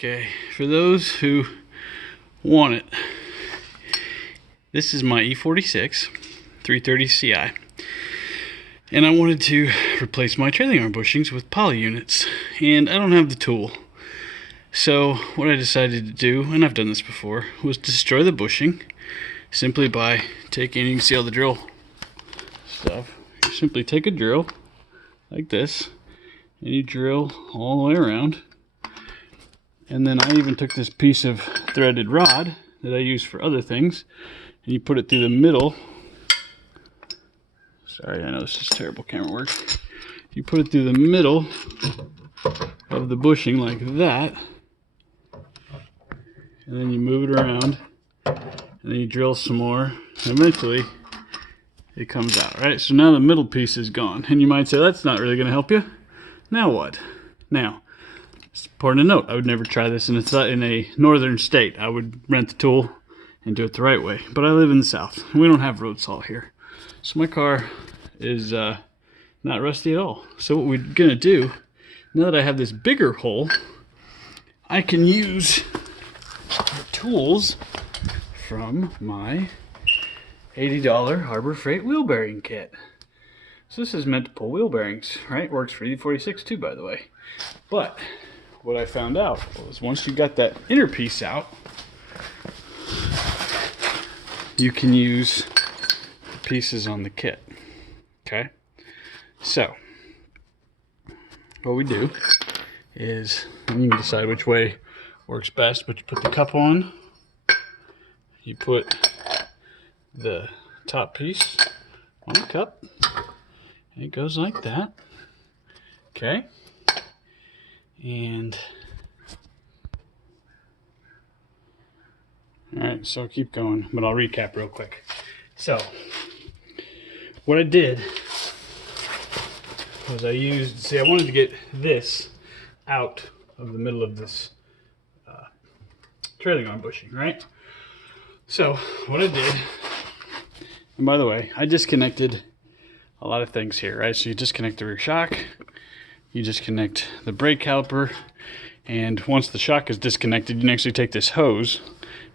Okay, for those who want it, this is my E46 330 Ci, and I wanted to replace my trailing arm bushings with poly units, and I don't have the tool. So what I decided to do, and I've done this before, was destroy the bushing simply by taking, you can see all the drill stuff, you simply take a drill like this and you drill all the way around. And then I even took this piece of threaded rod that I use for other things, and you put it through the middle. Sorry, I know this is terrible camera work. You put it through the middle of the bushing like that, and then you move it around, and then you drill some more, and eventually it comes out, right? So now the middle piece is gone, and you might say, that's not really going to help you. Now what? Now, it's important to note, I would never try this in a northern state. I would rent the tool and do it the right way. But I live in the south, and we don't have road salt here. So my car is not rusty at all. So what we're gonna do, now that I have this bigger hole, I can use the tools from my $80 Harbor Freight wheel bearing kit. So this is meant to pull wheel bearings, right? Works for E46 too, by the way. But what I found out was once you got that inner piece out, you can use the pieces on the kit. Okay? So, what we do is, and you can decide which way works best, but you put the cup on, you put the top piece on the cup, and it goes like that. Okay? And alright, so keep going, but I'll recap real quick. So what I did was I wanted to get this out of the middle of this trailing arm bushing, right? So what I did, and by the way, I disconnected a lot of things here, right? So you disconnect the rear shock, you disconnect the brake caliper, and once the shock is disconnected, you can actually take this hose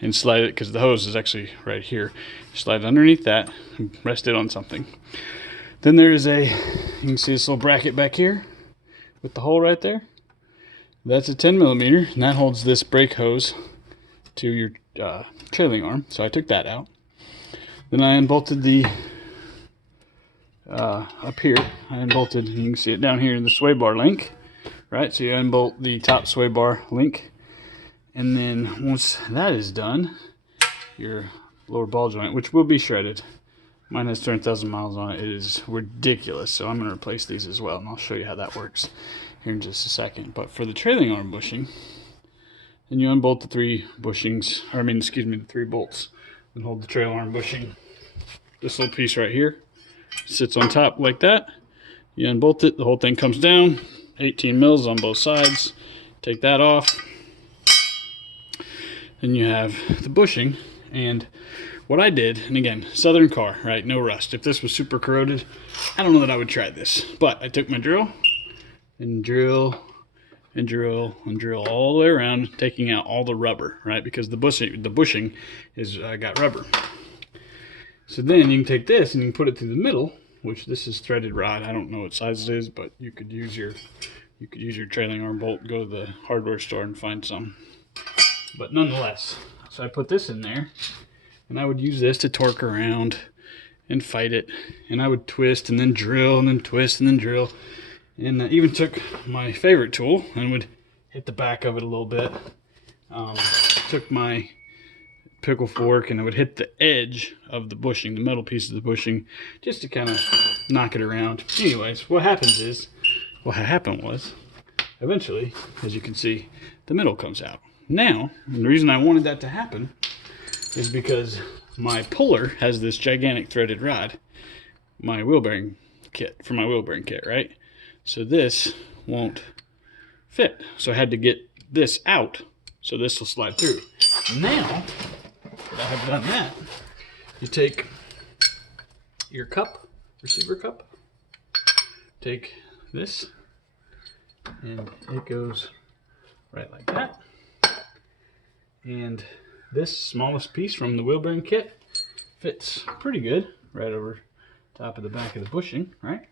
and slide it, because the hose is actually right here. Slide it underneath that and rest it on something. Then there is you can see this little bracket back here with the hole right there. That's a 10mm, and that holds this brake hose to your trailing arm. So I took that out. Then I unbolted the up here, I unbolted, you can see it down here in the sway bar link, right? So you unbolt the top sway bar link, and then once that is done, your lower ball joint, which will be shredded, mine has 200,000 miles on it, it is ridiculous, so I'm going to replace these as well, and I'll show you how that works here in just a second. But for the trailing arm bushing, then you unbolt the three bushings, the three bolts, and hold the trailing arm bushing, this little piece right here sits on top like that. You unbolt it, the whole thing comes down, 18 mils on both sides. Take that off. Then you have the bushing, and what I did, and again, southern car, right, no rust. If this was super corroded, I don't know that I would try this, but I took my drill and drill and drill and drill all the way around, taking out all the rubber, right, because the bushing is got rubber. So then you can take this and you can put it through the middle, which this is threaded rod. I don't know what size it is, but you could use your trailing arm bolt, go to the hardware store and find some. But nonetheless, so I put this in there, and I would use this to torque around and fight it, and I would twist and then drill and then twist and then drill, and I even took my favorite tool and would hit the back of it a little bit. Took my pickle fork and I would hit the edge of the bushing, the metal piece of the bushing, just to kind of knock it around. Anyways, what happened was, eventually, as you can see, the middle comes out. Now, and the reason I wanted that to happen is because my puller has this gigantic threaded rod, my wheel bearing kit, right? So this won't fit. So I had to get this out so this will slide through. Now that I have done that, you take your cup, receiver cup, take this, and it goes right like that. And this smallest piece from the wheel bearing kit fits pretty good right over top of the back of the bushing, right?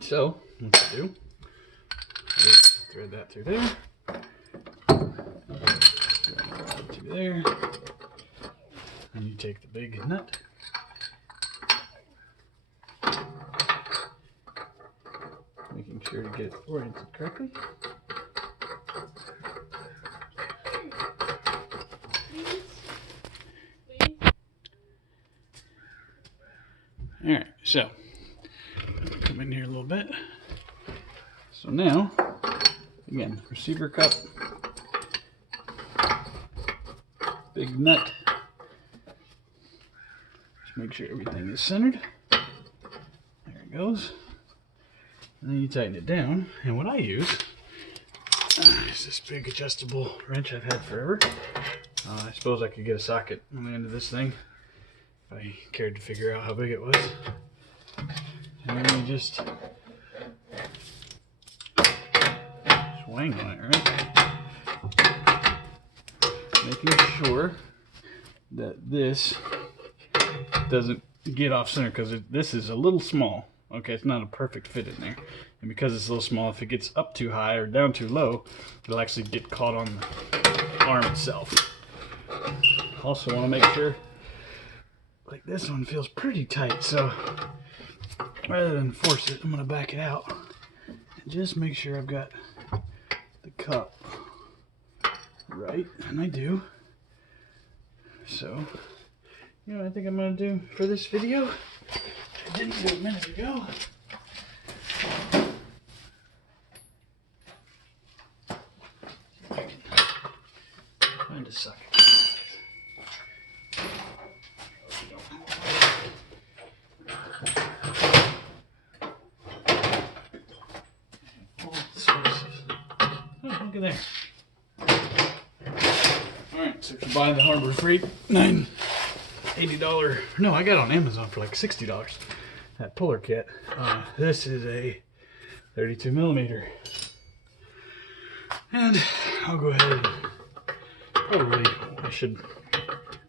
So what you do is thread that through there, through there, and you take the big nut, making sure to get it oriented correctly. Alright, so come in here a little bit. So now, again, receiver cup, big nut. Just make sure everything is centered. There it goes. And then you tighten it down. And what I use is this big adjustable wrench I've had forever. I suppose I could get a socket on the end of this thing if I cared to figure out how big it was. And then you just swing on it, right? Making sure that this doesn't get off center, because this is a little small. Okay, it's not a perfect fit in there. And because it's a little small, if it gets up too high or down too low, it'll actually get caught on the arm itself. Also want to make sure, like this one feels pretty tight, so rather than force it, I'm going to back it out and just make sure I've got the cup right, and I do. So, you know what I think I'm going to do for this video? I didn't do it a minute ago. I can find a socket. Look at there. Alright, so if you buy the Harbor Freight $80, no, I got it on Amazon for like $60, that puller kit. This is a 32 millimeter. And I'll go ahead and probably, I should,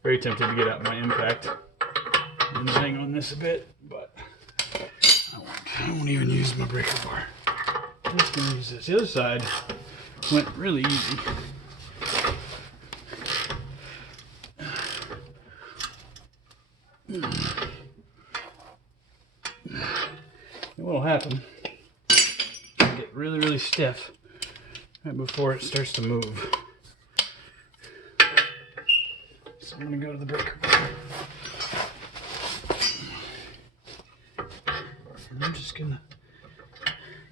very tempted to get out my impact and hang on this a bit, but I won't even use my breaker bar. I'm just going to use this. The other side went really easy. And what will happen, it'll get really, really stiff right before it starts to move. So I'm going to go to the breaker bar. And I'm just going to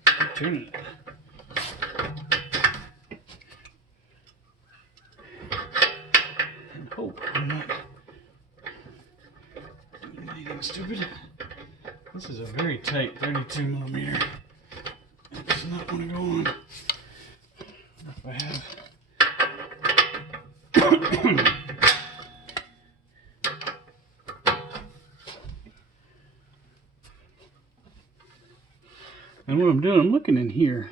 keep turning it. And hope I'm not doing anything stupid. This is a very tight 32 millimeter. It does not want to go on. If I have and what I'm doing, I'm looking in here.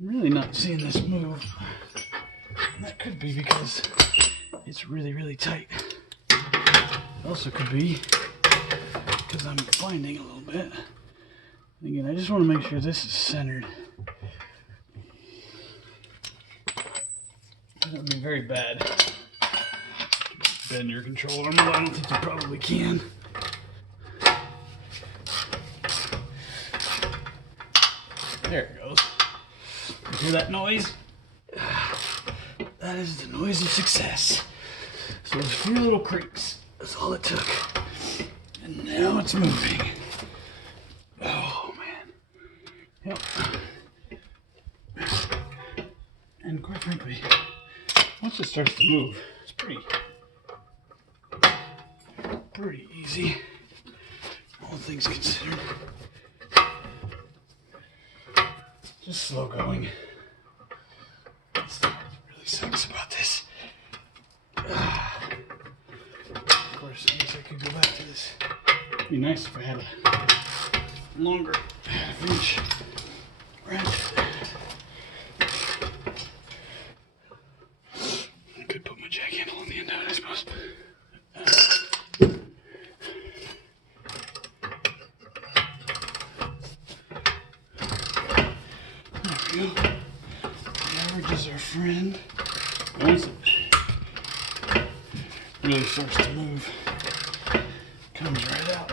I'm really not seeing this move. And that could be because it's really, really tight. It also could be because I'm binding a little bit. And again, I just want to make sure this is centered. That would be very bad. Bend your control arm, although I don't think you probably can. There it goes. You hear that noise? That is the noise of success. So a few little creaks. That's all it took. And now it's moving. Oh man. Yep. And quite frankly, once it starts to move, it's pretty easy. All things considered. Just slow going. That's what really sucks about this. Of course, I guess I could go back to this. It'd be nice if I had a longer half-inch ratchet. Large is our friend. Once it really starts to move, comes right out.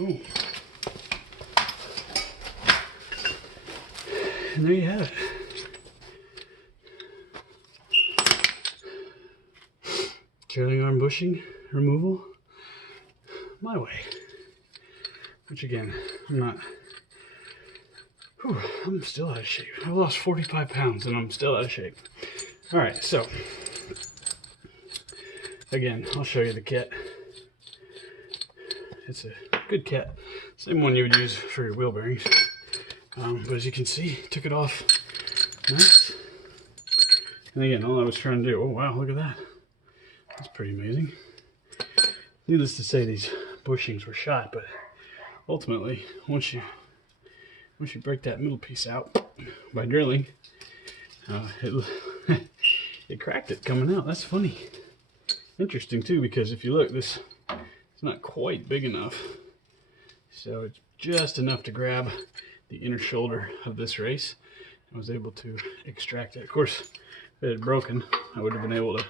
Ooh. And there you have it. Trailing arm bushing removal my way. Which again, I'm still out of shape. I lost 45 pounds and I'm still out of shape. All right, so again, I'll show you the kit. It's a good kit. Same one you would use for your wheel bearings. But as you can see, took it off nice. And again, all I was trying to do, oh wow, look at that. That's pretty amazing. Needless to say, these bushings were shot, but ultimately, once you break that middle piece out by drilling, it cracked it coming out. That's funny. Interesting too, because if you look, it's not quite big enough. So it's just enough to grab the inner shoulder of this race. I was able to extract it. Of course, if it had broken, I would have been able to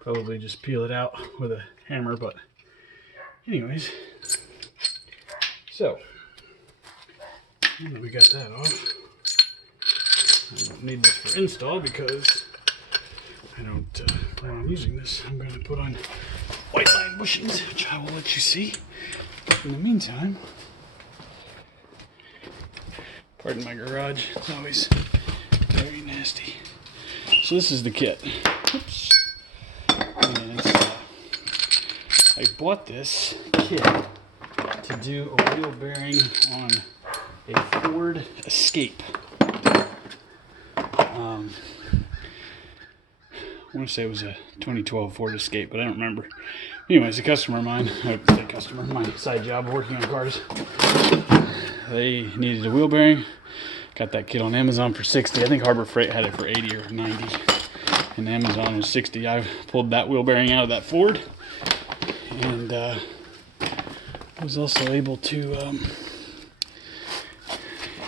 probably just peel it out with a hammer, but anyways, so now that we got that off, I don't need this for install because I don't plan on using this. I'm going to put on Whiteline bushings, which I will let you see. In the meantime, pardon my garage, it's always very nasty. So this is the kit. Oops. And I bought this kit to do a wheel bearing on a Ford Escape. I want to say it was a 2012 Ford Escape, but I don't remember. Anyways, a customer of mine, my side job working on cars, they needed a wheel bearing. Got that kit on Amazon for 60. I think Harbor Freight had it for 80 or 90. And Amazon was 60. I pulled that wheel bearing out of that Ford. And I was also able to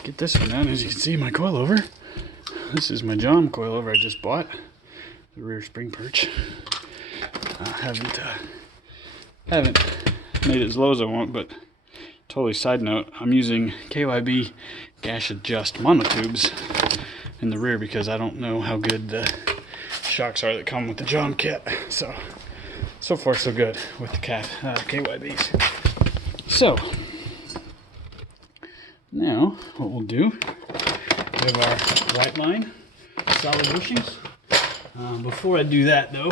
get this one out. As you can see, my coilover. This is my John coilover I just bought. The rear spring perch. I haven't made it as low as I want, but totally side note, I'm using KYB gas adjust monotubes in the rear because I don't know how good the shocks are that come with the John kit. So far so good with the KYBs. So now what we'll do, we have our Whiteline solid bushings. Before I do that though,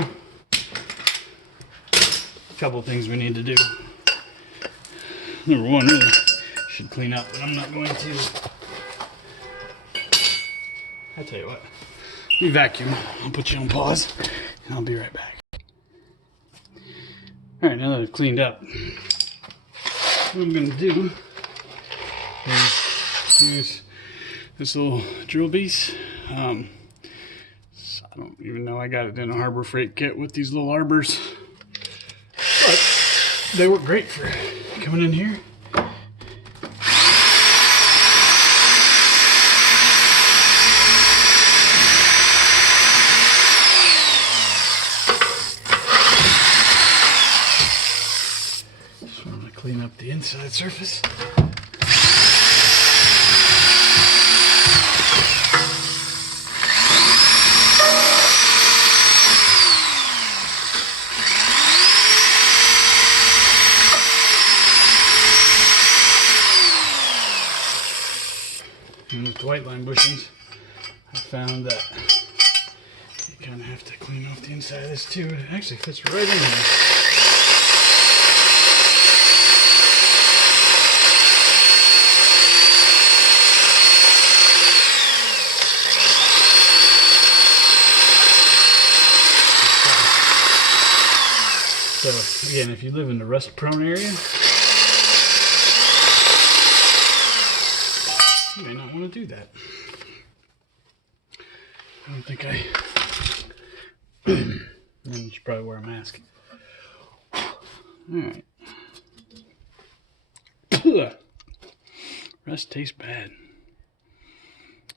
a couple of things we need to do. Number one, really should clean up, but I'm not going to. I tell you what, let me vacuum. I'll put you on pause, and I'll be right back. All right, now that I've cleaned up, what I'm going to do is use this little drill piece. I don't even know, I got it in a Harbor Freight kit with these little arbors, but they work great for coming in here. Just want to clean up the inside surface. And with the Whiteline bushings, I found that you kind of have to clean off the inside of this too. It actually fits right in here. So again, if you live in the rust prone area, you may not want to do that. I don't think I... Then you should probably wear a mask. Alright. Rust tastes bad.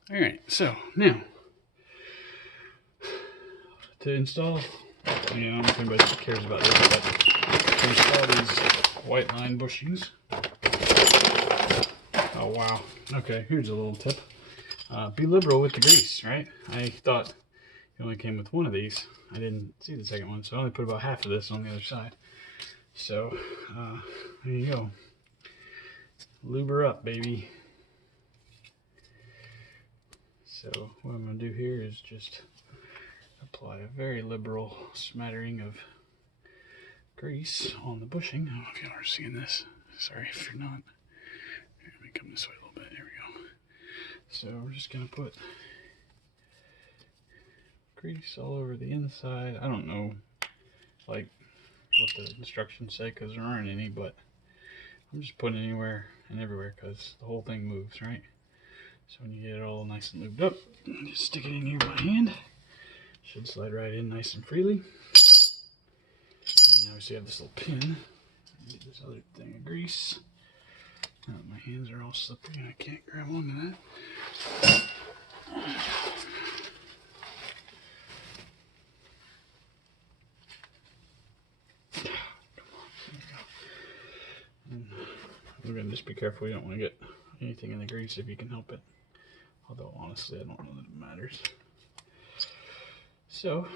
Alright, so now to install, I don't know if anybody cares about this, but to install these Whiteline bushings. Oh wow. Okay, here's a little tip. Be liberal with the grease, right? I thought it only came with one of these. I didn't see the second one, so I only put about half of this on the other side. So, there you go. Lube her up, baby. So, what I'm going to do here is just apply a very liberal smattering of grease on the bushing. I don't know if y'all are seeing this. Sorry if you're not. Here, let me come this way a little bit. There we go. So, we're just going to put grease all over the inside. I don't know, like, what the instructions say, because there aren't any, but I'm just putting anywhere and everywhere because the whole thing moves, right? So when you get it all nice and lubed up, just stick it in here by hand. Should slide right in nice and freely. And obviously I have this little pin. Get this other thing of grease. Oh, my hands are all slippery and I can't grab onto that. We're going to just be careful. You don't want to get anything in the grease if you can help it. Although, honestly, I don't know that it matters. So,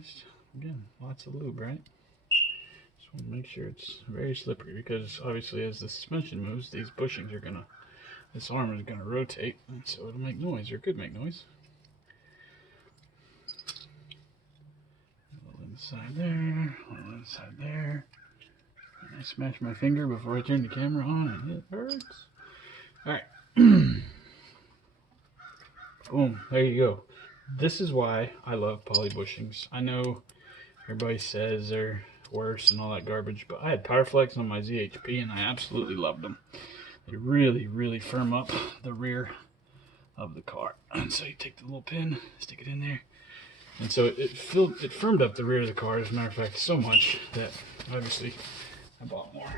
just, again, lots of lube, right? Just want to make sure it's very slippery because, obviously, as the suspension moves, these bushings are going to, this arm is going to rotate, and so it'll make noise, or could make noise. A little inside there, a little inside there. I smashed my finger before I turned the camera on and it hurts. Alright. Boom. There you go. This is why I love poly bushings. I know everybody says they're worse and all that garbage, but I had Powerflex on my ZHP and I absolutely loved them. They really, really firm up the rear of the car. And so you take the little pin, stick it in there. And so it firmed up the rear of the car, as a matter of fact, so much that obviously I bought more.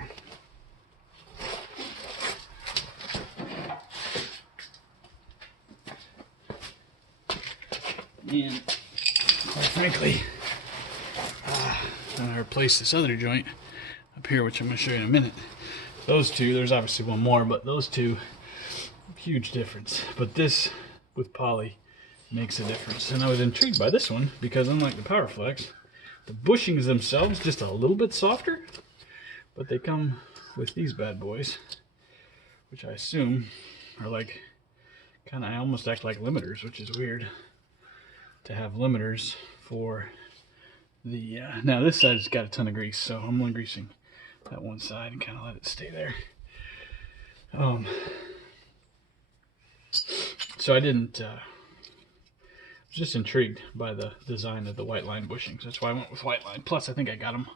And quite frankly, when I replace this other joint up here, which I'm going to show you in a minute, those two, there's obviously one more, but those two, huge difference. But this with poly makes a difference. And I was intrigued by this one because unlike the Powerflex, the bushings themselves just a little bit softer. But they come with these bad boys, which I assume are like, kind of almost act like limiters, which is weird to have limiters for the, now this side's got a ton of grease, so I'm only greasing that one side and kind of let it stay there. So I didn't, I was just intrigued by the design of the Whiteline bushings. That's why I went with Whiteline. Plus I think I got them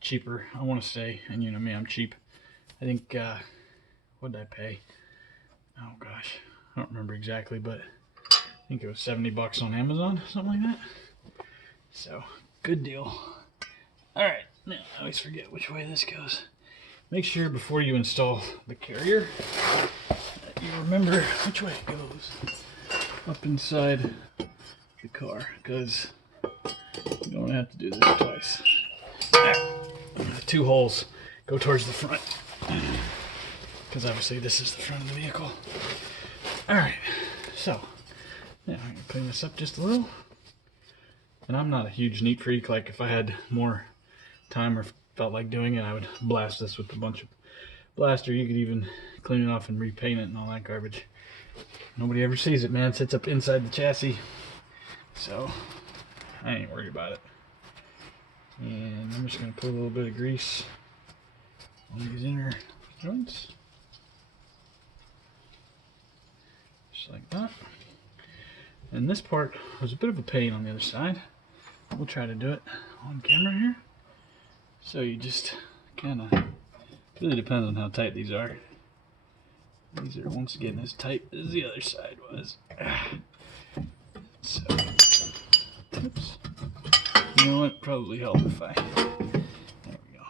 cheaper, I want to say, and you know me, I'm cheap. I think, what did I pay? Oh gosh, I don't remember exactly, but I think it was 70 bucks on Amazon, something like that. So, good deal. Alright, now I always forget which way this goes. Make sure before you install the carrier that you remember which way it goes up inside the car, because you don't have to do this twice. The two holes go towards the front because obviously this is the front of the vehicle. Alright, so now I'm going to clean this up just a little. And I'm not a huge neat freak. Like if I had more time or felt like doing it, I would blast this with a bunch of blaster. You could even clean it off and repaint it and all that garbage. Nobody ever sees it, man. It sits up inside the chassis, so I ain't worried about it. And I'm just going to put a little bit of grease on these inner joints. Just like that. And this part was a bit of a pain on the other side. We'll try to do it on camera here. So you just kind of, really depends on how tight these are. These are once again as tight as the other side was. So, oops. You know what? Probably help if I, there we go.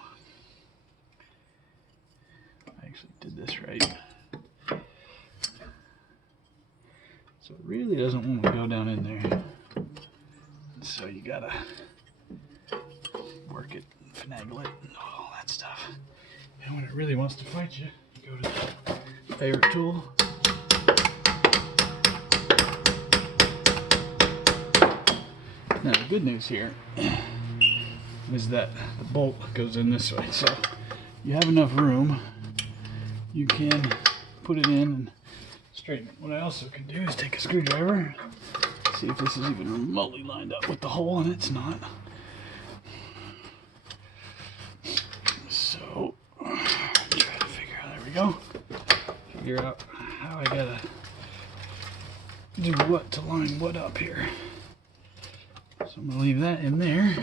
I actually did this right. So it really doesn't want to go down in there. So you gotta work it, finagle it, and all that stuff. And when it really wants to fight you, you go to the favorite tool. Now the good news here is that the bolt goes in this way, so you have enough room, you can put it in and straighten it. What I also can do is take a screwdriver, see if this is even remotely lined up with the hole, and it's not. So, try to figure out, there we go, figure out how I gotta do what to line what up here. So I'm gonna leave that in there.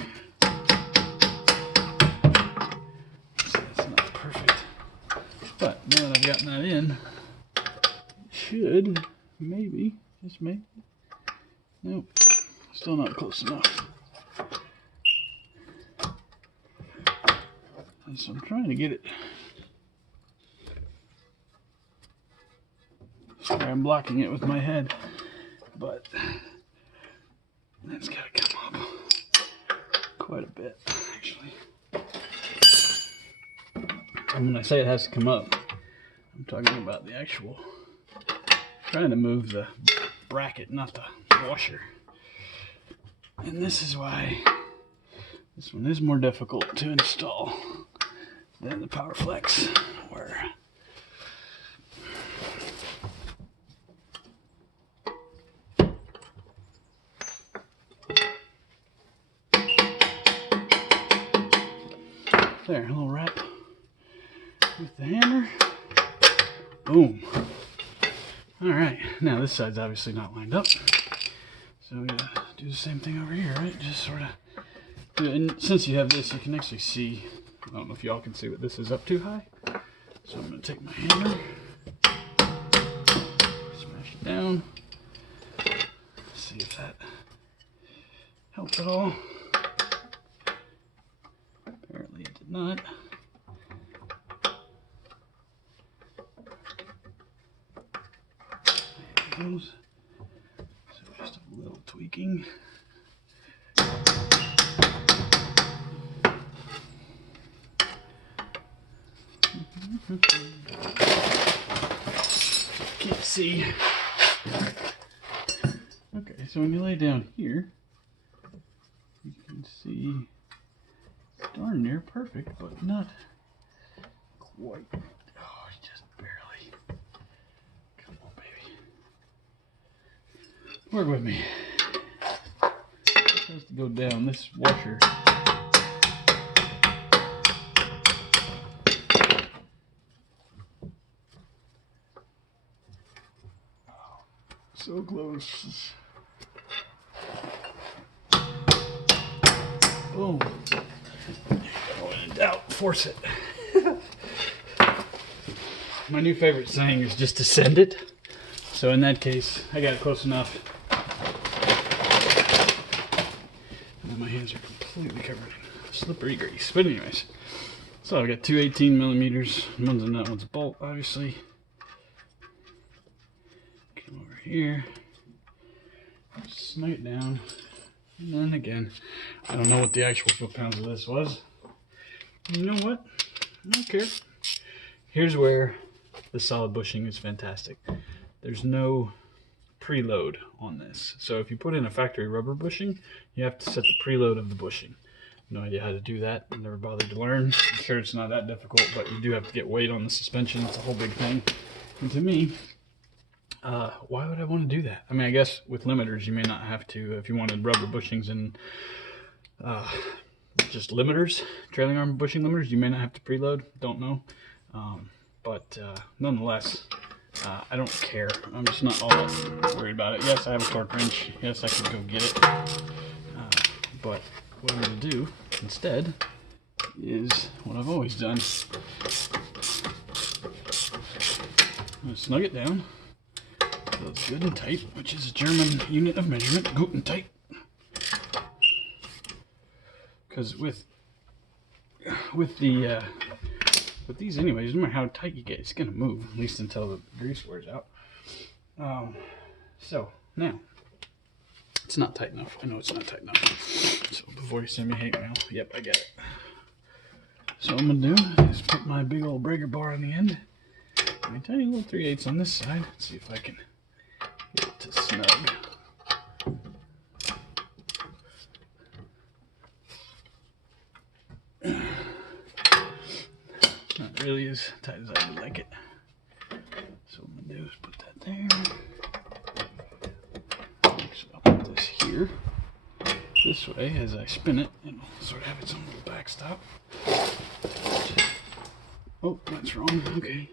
So that's not perfect. But now that I've gotten that in, it should, maybe, just maybe, nope, still not close enough. And so I'm trying to get it. Sorry, I'm blocking it with my head, but that's got to come up quite a bit, actually. And when I say it has to come up, I'm talking about the actual, trying to move the bracket, not the washer. And this is why this one is more difficult to install than the PowerFlex, where there, a little wrap with the hammer. Boom. Alright, now this side's obviously not lined up. So we gotta do the same thing over here, right? Just sort of, and since you have this, you can actually see, I don't know if y'all can see, but this is up too high. So I'm gonna take my hammer, smash it down, see if that helped at all. Apparently it did not. There it goes. So just a little tweaking. Can't see. Okay, so when you lay down here, you can see darn near perfect, but not quite. Oh, just barely. Come on, baby. Work with me. It has to go down this washer. So close. Boom. When in doubt, force it. My new favorite saying is just to send it. So in that case, I got it close enough. And then my hands are completely covered in slippery grease. But anyways, so I've got two 18 millimeters. One's a nut, one's a bolt, obviously. Come over here. Snug it down. And then again, I don't know what the actual foot-pounds of this was. And you know what? I don't care. Here's where the solid bushing is fantastic. There's no preload on this. So if you put in a factory rubber bushing, you have to set the preload of the bushing. No idea how to do that. I never bothered to learn. I'm sure it's not that difficult, but you do have to get weight on the suspension. It's a whole big thing. And to me, why would I want to do that? I mean, I guess with limiters, you may not have to. If you wanted rubber bushings and just limiters, trailing arm bushing limiters, you may not have to preload. Don't know. But nonetheless, I don't care. I'm just not all that worried about it. Yes, I have a torque wrench. Yes, I could go get it. But what I'm going to do instead is what I've always done. I'm going to snug it down so it's good and tight, which is a German unit of measurement, gut and tight. Because with these anyways, no matter how tight you get, it's going to move, at least until the grease wears out. So now, it's not tight enough. I know it's not tight enough. So before you send me hate mail, yep, I get it. So what I'm going to do is put my big old breaker bar on the end, and a tiny little 3/8 on this side. Let's see if I can get it to snug. Not really as tight as I would like it. So what I'm going to do is put that there. Actually, I'll put this here. This way, as I spin it, it'll sort of have its own little backstop. Oh, that's wrong. Okay.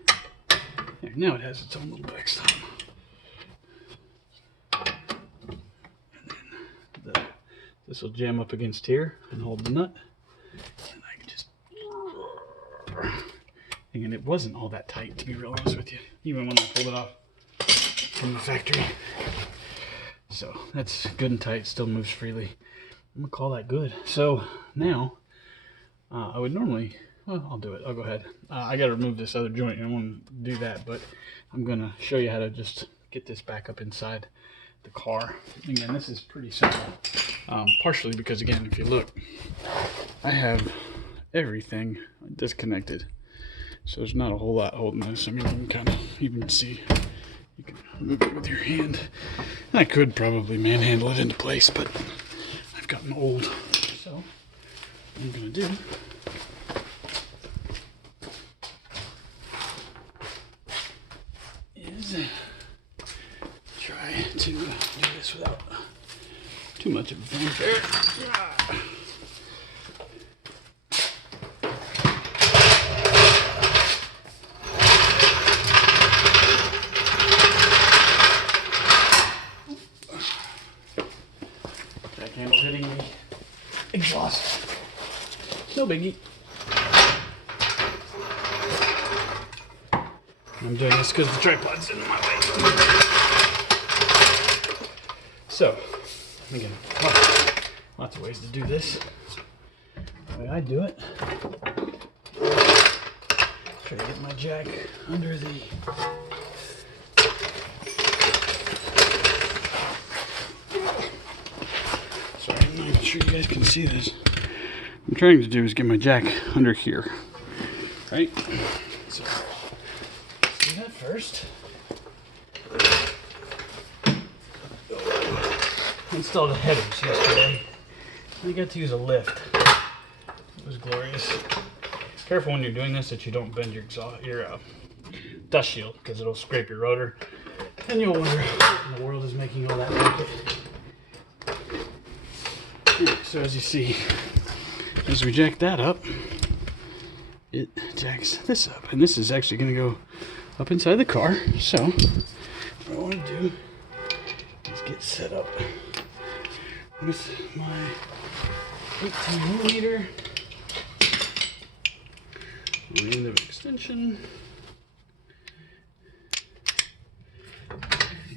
There, now it has its own little backstop. And then this will jam up against here and hold the nut. And I can just... And it wasn't all that tight, to be real honest with you, even when I pulled it off from the factory. So that's good and tight, still moves freely. I'm gonna call that good. So now, I would normally, well, I'll do it. I'll go ahead. I gotta remove this other joint, and I want to do that, but I'm gonna show you how to just get this back up inside the car. Again, this is pretty simple. Partially because, again, if you look, I have everything disconnected. So there's not a whole lot holding this. I mean, you can kind of even see, you can move it with your hand. I could probably manhandle it into place, but I've gotten old. So what I'm going to do is try to do this without too much of a fanfare. Handle hitting the exhaust. No biggie. I'm doing this because the tripod's in my way. So, again, lots of ways to do this. The way I do it, try to get my jack under the I'm not sure you guys can see this. What I'm trying to do is get my jack under here, right? So, let's do that first. I installed a headers yesterday. I got to use a lift. It was glorious. Careful when you're doing this that you don't bend your dust shield, because it'll scrape your rotor, and you'll wonder what in the world is making all that racket. So as you see, as we jack that up, it jacks this up, and this is actually going to go up inside the car. So what I want to do is get set up with my 18mm end of extension,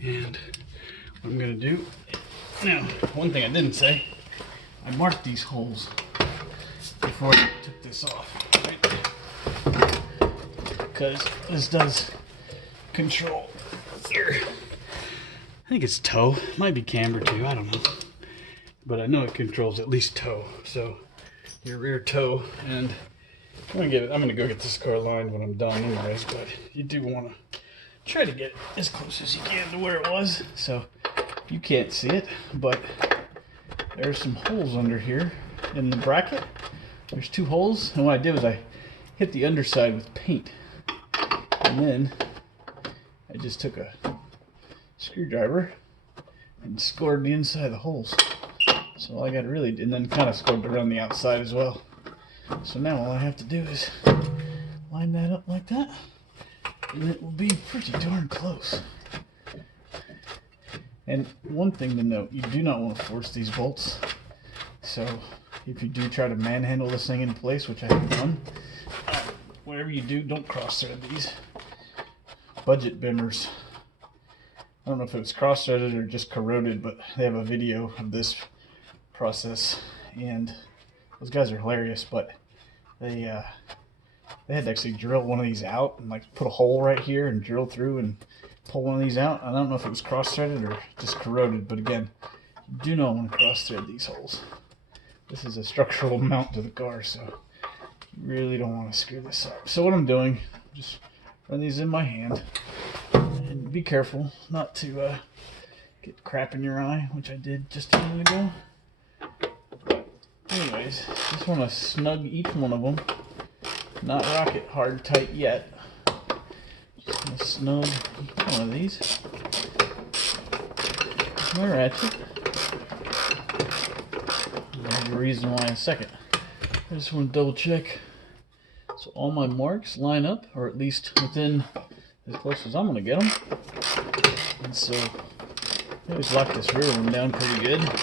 and what I'm going to do now, one thing I didn't say, I marked these holes before I took this off, right? Because this does control your, I think it's toe, might be camber too, I don't know. But I know it controls at least toe, so your rear toe. And I'm gonna go get this car lined when I'm done anyways, but you do want to try to get as close as you can to where it was. So you can't see it, but there's some holes under here in the bracket. There's 2 holes, and what I did was I hit the underside with paint, and then I just took a screwdriver and scored the inside of the holes. So all I got really, and then kind of scored around the outside as well. So now all I have to do is line that up like that, and it will be pretty darn close. And one thing to note, you do not want to force these bolts So if you do try to manhandle this thing in place, which I have done, whatever you do, don't cross-thread these. Budget bimmers. I don't know if it was cross-threaded or just corroded, but they have a video of this process, and those guys are hilarious. But they had to actually drill one of these out and like put a hole right here and drill through and pull one of these out. I don't know if it was cross-threaded or just corroded, but again, you do not want to cross-thread these holes. This is a structural mount to the car, so you really don't want to screw this up. So what I'm doing, just run these in my hand, and be careful not to get crap in your eye, which I did just a minute ago. Anyways, just want to snug each one of them, not rock it hard tight yet. Just going to snug each one of these. My ratchet. There's a reason why in a second. I just want to double check so all my marks line up, or at least within as close as I'm going to get them. And so I always lock this rear one down pretty good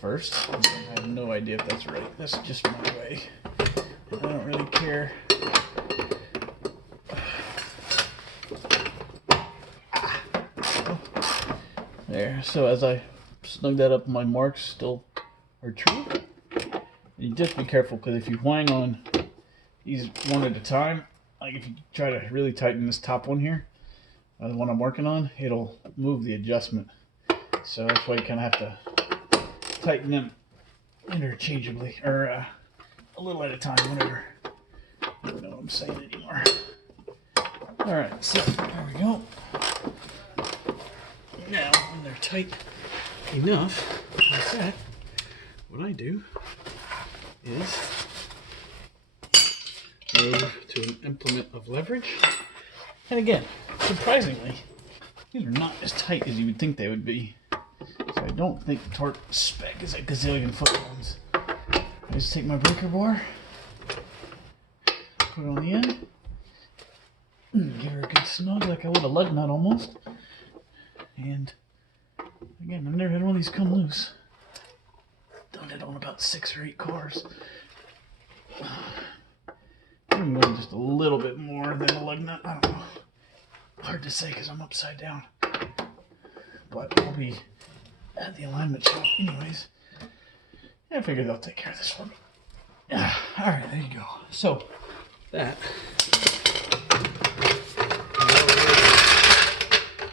first. I have no idea if that's right. That's just my way. I don't really care. There. So as I snug that up, my marks still are true. You just be careful, because if you whang on these one at a time, like if you try to really tighten this top one here, the one I'm working on, it'll move the adjustment. So that's why you kind of have to tighten them interchangeably, or a little at a time, whatever. I don't know what I'm saying anymore. Alright, so there we go. Now, when they're tight enough, like that, what I do is move to an implement of leverage. And again, surprisingly, these are not as tight as you would think they would be. So I don't think the torque spec is a gazillion foot-pounds. I just take my breaker bar, put it on the end, give her a good snug like I would a lug nut almost. And again, I've never had one of these come loose. Done it on about 6 or 8 cars. I'm going just a little bit more than a lug nut. I don't know. Hard to say because I'm upside down. But I'll be at the alignment shop anyways. I figured they'll take care of this for me. Alright, there you go. So, that.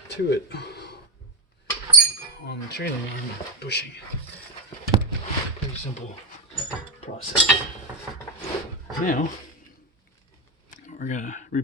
To it. On the trailer arm bushing. Pretty simple process. Now, we're going to